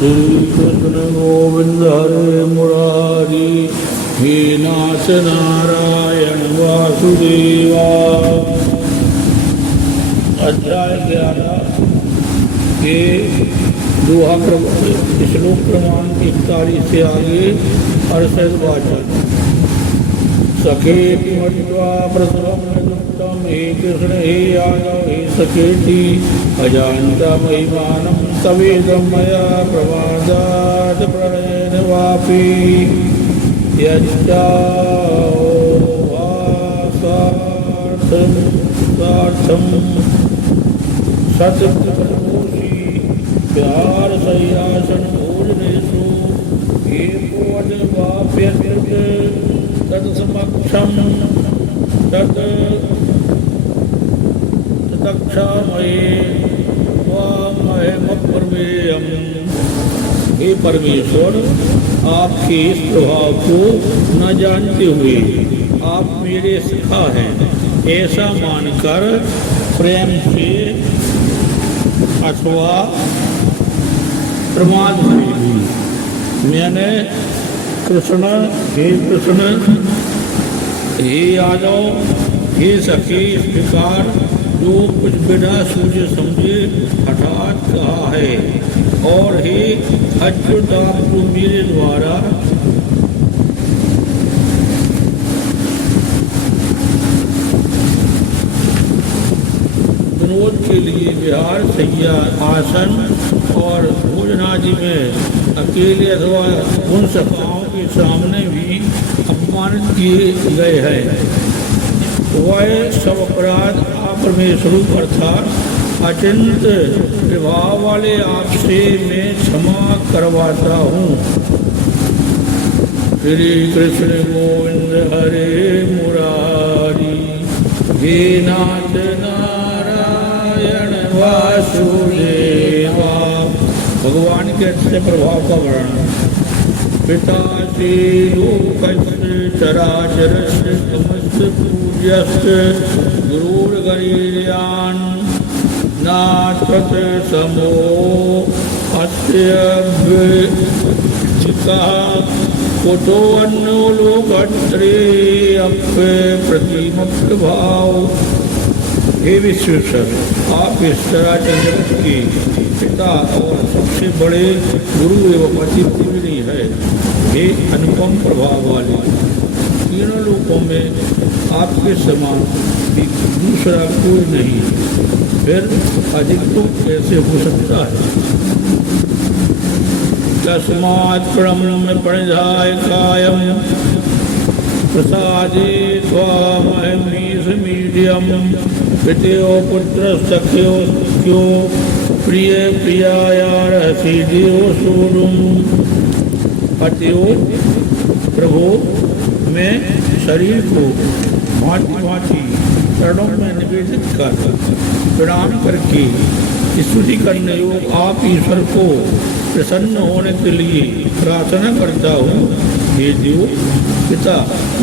श्री कृष्ण गोविंद हरे मुरारी हे नाथ नारायण वासुदेवा। अध्याय 11 के दोहा श्लोक क्रमांक 41 से आगे 68 वाचन। सखेति मत्वा प्रसवं दुःखं हे कृष्ण हे यादव हे सखेति अजानता महिमानं तवेदं मया प्रमादात् प्रणयेन वापि यच्चावासार्थं सत्प्रभूषि प्यार सैयासन भोजनेषु एको वाप्यत् तत्समक्षं तत्क्षामये वामहमप्रमेयम्। हे परमेश्वर, आपके इस प्रभाव को न जानते हुए आप मेरे सखा हैं ऐसा मानकर प्रेम से अथवा प्रमाद में भी मैंने कृष्ण हे यादव हे सखी इस प्रकार जो कुछ बिना सूझे समझे हठात कहा है, और हे अच्युत आपको मेरे द्वारा विनोद के लिए विहार शैया आसन और भोजनादि में अकेले अथवा उन सखाओं के सामने भी अपमानित किए गए हैं, वह सब अपराध आप परमेश्वर अर्थात अचिंत प्रभाव वाले आपसे मैं क्षमा करवाता हूँ। श्री कृष्ण गोविंद हरे मुरारी हे नाथ नारायण वासुदेवा। भगवान के अच्छे प्रभाव का वर्णन। पिता से लोकस्य चराचरस्य तमस्य पूज्यस्य गुरुर्गरीयान् नास्त्वत् समो अस्त्यभ्यचितः कुतो अन्नो लोकत्रयेऽप्यप्रतिमप्रभाव। हे विश्वेश्वर, आप इस चराचर जगत के पिता और सबसे बड़े गुरु एवं अति पूजनीय है। हे अनुपम प्रभाव वाले, तीनों लोकों में आपके समान दूसरा कोई नहीं, फिर अधिक तो कैसे हो सकता है। तस्मात् प्रणम्य प्रणिधाय कायं प्रसादे त्वामहमीशमीड्यं पितयो पुत्रस्सख्यो सख्यो प्रिय प्रियायार्हसि देवो सोढुम्। अतएव प्रभु, मैं शरीर को भांति भांति चरणों में निवेदित कर प्रणाम करके स्तुति करने योग आप ईश्वर को प्रसन्न होने के लिए प्रार्थना करता हूँ। हे देव पिता,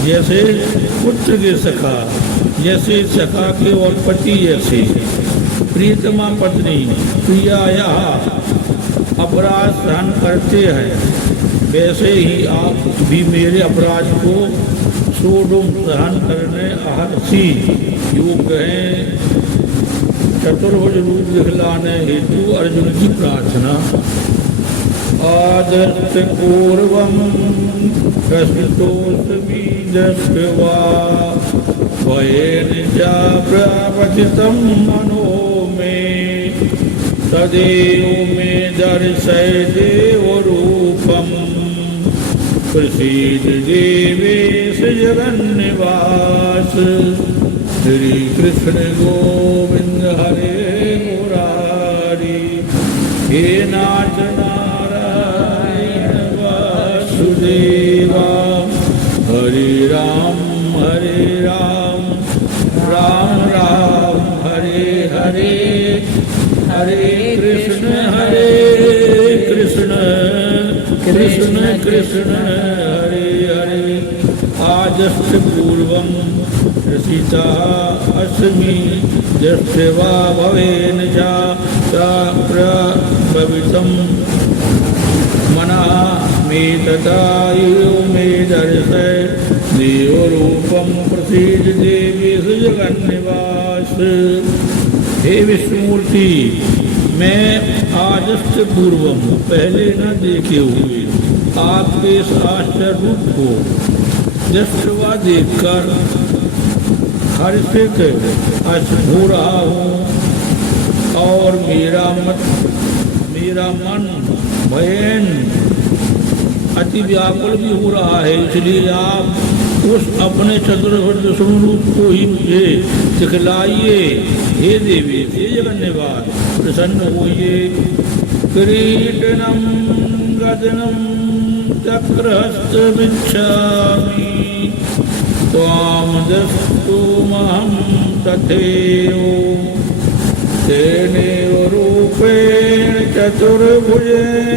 जैसे पुत्र के सखा, जैसे सखा के और पति जैसे प्रियतमा पत्नी प्रिया अपराध सहन करते हैं, वैसे ही आप भी मेरे अपराध को सोढुम सहन करने अर्हसि योग्य हैं। चतुर्भुज रूप दिखलाने हेतु अर्जुन की प्रार्थना। आदर्श पूर्वम प्रस्तुतोऽस्मि दृष्ट्वा त्वयेन च प्रवचितं मनो मे तदेव मे दर्शय देवरूपम्। प्रसीद देवेश जगन्निवास। श्री कृष्ण गोविंद हरे मुरारी हे नाथ नारायण वासुदेवा। हरे राम राम राम हरे हरे, हरे कृष्ण कृष्ण कृष्ण हरे हरे। आदश्च पूर्वं रसिता अस्मि दृष्ट्वा भवेन च प्रभवितं मना में तथा मे दर्शय देवरूपम प्रसीद देवी जगन्निवास। हे विष्णुमूर्ति, मैं आजस्य पूर्वम पहले न देखे हुए आपके इस आश्चर्य रूप को दृष्टवा देखकर हर्षित हो रहा हूँ और मेरा मन भयन अति व्याकुल भी हो रहा है। इसलिए आप उस अपने चतुर्भुज स्वरूप को ही मुझे दिखलाइए। हे देवी, हे जगन्निवास, प्रसन्न होइए। किरीटनम गदनम चक्रहस्तमिच्छामि त्वां दृष्टुमहं तथैव तेनैव रूपेण चतुर्भुजेन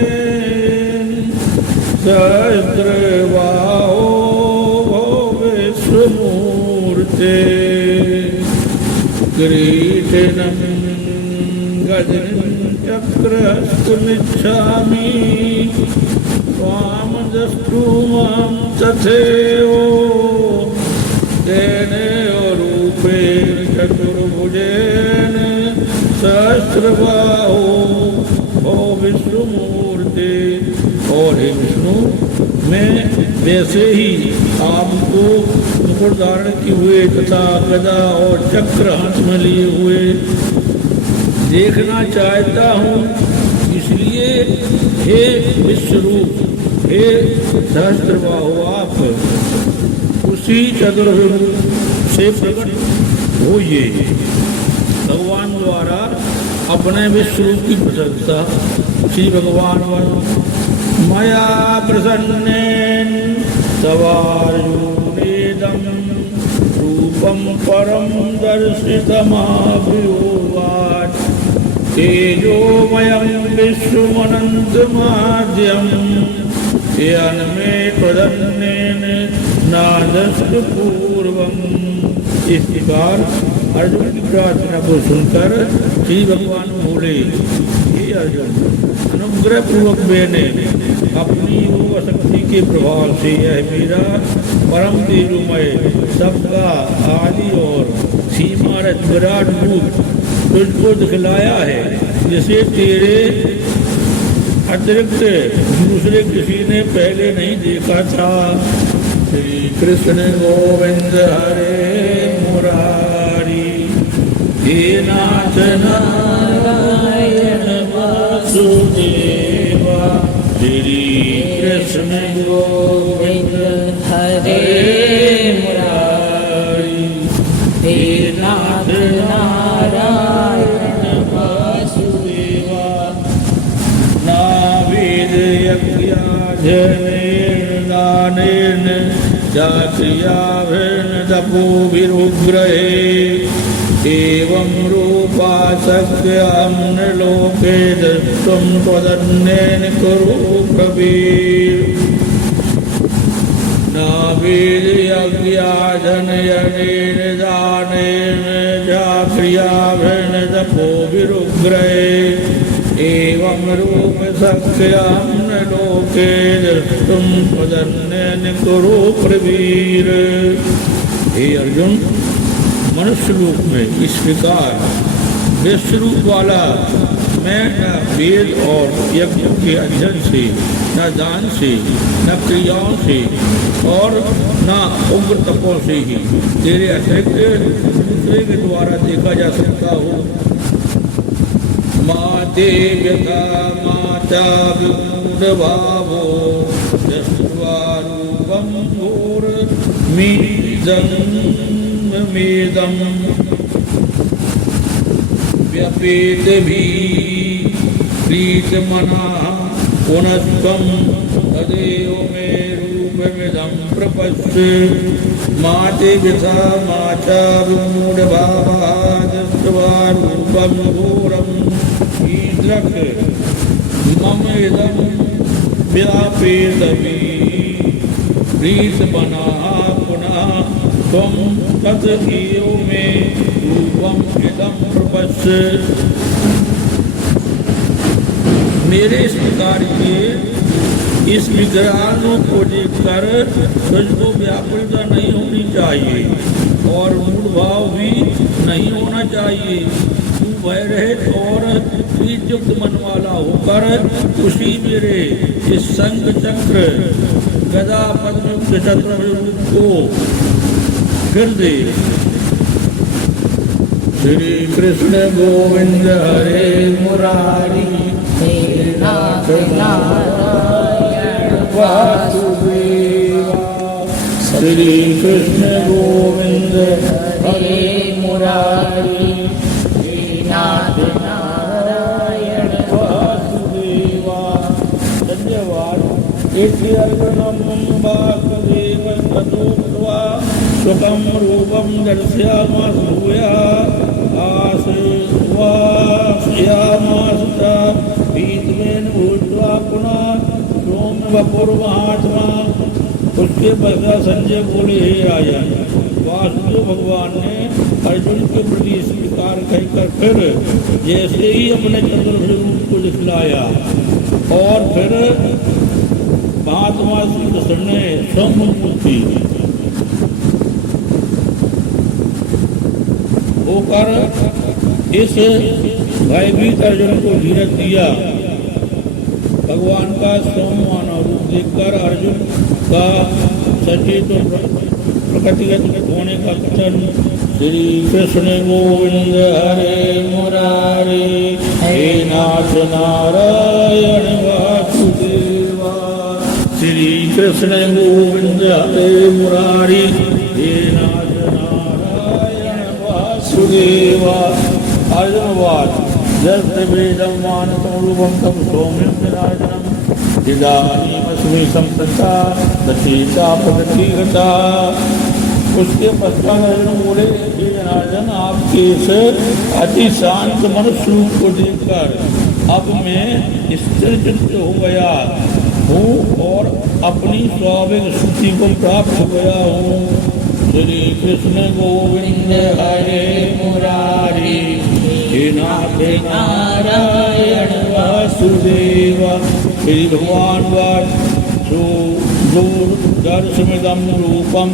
सहस्रबाहो विश्वमूर्ते। किरीटिनं गदनं चक्रहस्तमिच्छामि त्वां द्रष्टुमहं तथैव तेनैव रूपेण चतुर्भुजेन सहस्रबाहो विष्णुमूर्ते। और हे विष्णु, मैं वैसे ही आपको मुकुट धारण किए हुए तथा गदा और चक्र हाथ में लिए हुए देखना चाहता हूँ। इसलिए हे विश्वरूप, हे सहस्त्रबाहु, आप उसी चतुर्भुज से प्रकट होइए। भगवान द्वारा अपने विश्वरूप की प्रशंसा श्री भगवान मया प्रसन्नेन तवार्जुनेदं रूपं परं दर्शितमाभिवाच। तेजोमयं विश्वमनन्तमाद्यं येन मे त्वदन्येन नादस्तु पूर्वम्। इस प्रकार अर्जुन की प्रार्थना को सुनकर श्री भगवान बोले, हे अर्जुन, अनुग्रह पूर्वक मैंने अपनी योग शक्ति के प्रभाव से यह मेरा परम तेजोमय सबका आदि और सीमारत विराट रूप तुझको दिखलाया है, जिसे तेरे अतिरिक्त दूसरे किसी ने पहले नहीं देखा था। श्री कृष्ण गोविंद हरे मुरारी, हे नाथ नारायण वासुदेवा। श्री कृष्ण गोविंद हरे मुरारी, हे नाथ नारायण वासुदेवा। नावेद यज्ञाध्ययनेन दानेन जाक्रियाभिर्न तपोभिरुग्रहे एवं रूपा सख्यं नृलोके दृष्टुं त्वदन्येन कुरु प्रवीर। नावेदयज्ञाध्ययनेन दानेन जाक्रियाभिर्न तपोभिरुग्रहे एवं रूप सख्यं नृलोके दृष्टुं त्वदन्येन कुरु प्रवीर। हे अर्जुन, मनुष्य रूप में इस प्रकार विश्वरूप वाला मैं न वेद और यज्ञों के अध्ययन से, न दान से, न क्रियाओं से और न उग्र तपों से ही तेरे अतिरिक्त दूसरे के द्वारा देखा जा सकता हो। माते व्यथा माता विमूढभावो दृष्ट्वा रूपं घोरमीदं व्यपेतभिः प्रीतमनः पुनस्त्वं तदेव मे रूपमिदं प्रपश्य। माते व्यथा माता विमूढभावः दृष्ट्वा रूपं घोरम् मम इदं व्यापेतभिः प्रीतमनः पुनः त्वं तदेव मे रूपम् इदं प्रपश्य। मेरे इस प्रकार के इस विग्रहों को देखकर तुझको व्याकुलता नहीं होनी चाहिए और मूढ़ भाव भी नहीं होना चाहिए। तू भय रहित और युक्त मन वाला होकर उसी मेरे इस शंख चक्र गदा पद्म के चतुर्भुज को फिर दे। श्री कृष्ण गोविंद हरे मुरारी हे नाथ नारायण वासुदेवा। श्री कृष्ण गोविंद हरे मुरारी हे नाथ नारायण वासुदेवा। धन्यवाद। इति अर्जुनं वासुदेवं ततोक्त्वा स्वकं रूपं दर्शयामास भूयः आश्वासयामास पीतमेन भूत्वा पुनः सौम्य वपुर्महात्मा। उसके पश्चात संजय बोले, हे राजन, वासुदेव भगवान ने अर्जुन के प्रति इस प्रकार कहकर फिर जैसे ही अपने चतुर्भुज रूप को दिखलाया और फिर महात्मा श्री कृष्ण ने सौम्य मूर्ति होकर इस भयभीत अर्जुन को धीरज दिया। भगवान का सौम्य रूप देखकर अर्जुन का सचेत प्रकृतिगत होने का कथन। श्री कृष्ण गोविंद हरे मुरारी हे नाथ नारायण वासुदेवा। श्री कृष्ण गोविंद हरे मुरारी हे नाथ वासुदेवा। अर्जुनवाद जस्वेदं मानसं रूपं तं सौम्यं विराजनं इदानीमस्मि सम्प्रता दशीता प्रगतिगता। उसके पश्चात अर्जुन बोले, हे जनार्दन, आपके इस अति शांत मनुष्य रूप को देखकर अब मैं स्थिर चित्त हो गया हूँ और अपनी स्वाभाविक स्थिति को प्राप्त हो गया हूँ। श्री कृष्ण गोविंद हरे मुरारी हे नाथ नारायण वासुदेवा। श्री भगवान दर्शमिदं रूपं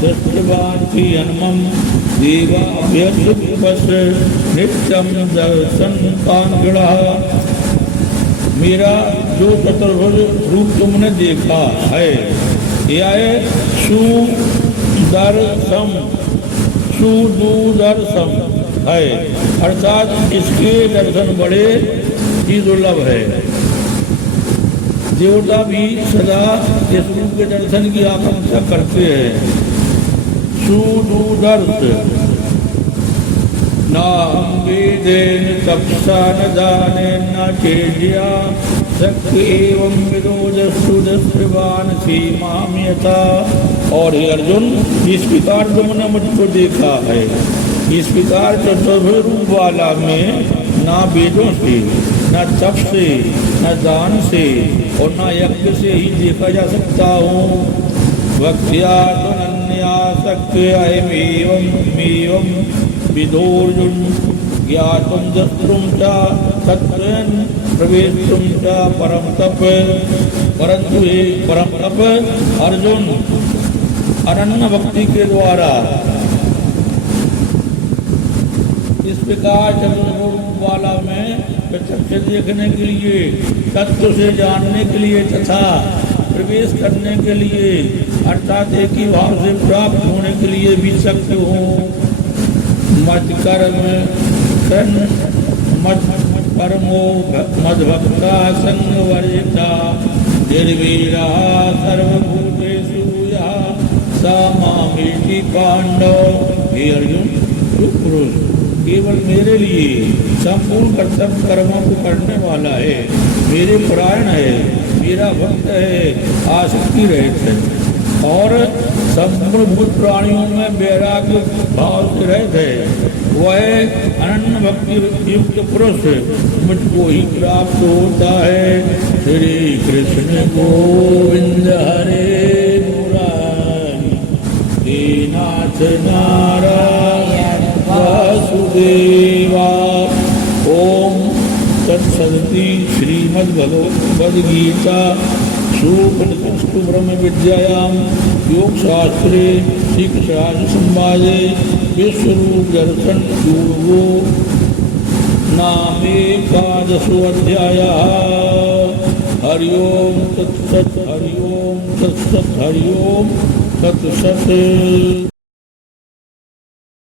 दृष्टवान् हनुमं देवाभ्यर्थ नित्यं दर्शन कांगड़ा। मेरा जो चतुर्भुज रूप तुमने देखा है यह सुदूरदर्शम है, अर्थात इसके दर्शन बड़े ही दुर्लभ है। देवता भी सदा इस रूप के दर्शन की आकांक्षा करते हैं। सुदूरदर्श न वेदेन तपसा न दानेन न चेज्या शक्ति एवं विदोजस्तु दृष्टवान् सीमां यथा। और हे अर्जुन, इस प्रकार तुमने मुझको देखा है, इस प्रकार चतुर्भुज रूप वाला में ना वेदों से, न तप से, न दान से और न यज्ञ से ही देखा जा सकता हूँ। भक्त्या शक्ति अयमेवं विदोर्जुन ज्ञातुं द्रष्टुं च तत्त्वेन प्रवेशुं च परम तप। परंतु हे परम तप अर्जुन, अनन्य भक्ति के द्वारा इस प्रकार चतुर्भुज वाला में प्रत्यक्ष देखने के लिए, तत्व से जानने के लिए तथा प्रवेश करने के लिए अर्थात एक ही भाव से प्राप्त होने के लिए भी शक्ति हूँ। मत कर्म मत कर्मो मद्भक्ता संग वर्जिता निर्वीरा सर्वभूतेषु यः स मामेति पांडव। हे अर्जुन, जो पुरुष केवल मेरे लिए संपूर्ण कर्तव्य कर्मों को करने वाला है, मेरे परायण है, मेरा भक्त है, आसक्ति रहित है और संपूर्ण भूत प्राणियों में वैराग्य भाव से रहते हैं, वह अनन्य भक्ति युक्त पुरुष मुझको ही प्राप्त होता है। श्री कृष्ण गोविंद हरे मुरारी हे नाथ नारायण वासुदेवा। ओम तत्सदिति। भवति। श्रीमद्भगवद्गीता सूपनिषत्सु ब्रह्म विद्यायां योगशास्त्रे श्रीकृष्णार्जुन संवादे विश्वरूप दर्शन योगो नामेकादशोऽध्यायः। हरि ओम तत्सत्, हरि ओम तत्सत्, हरि ओम तत्सत्।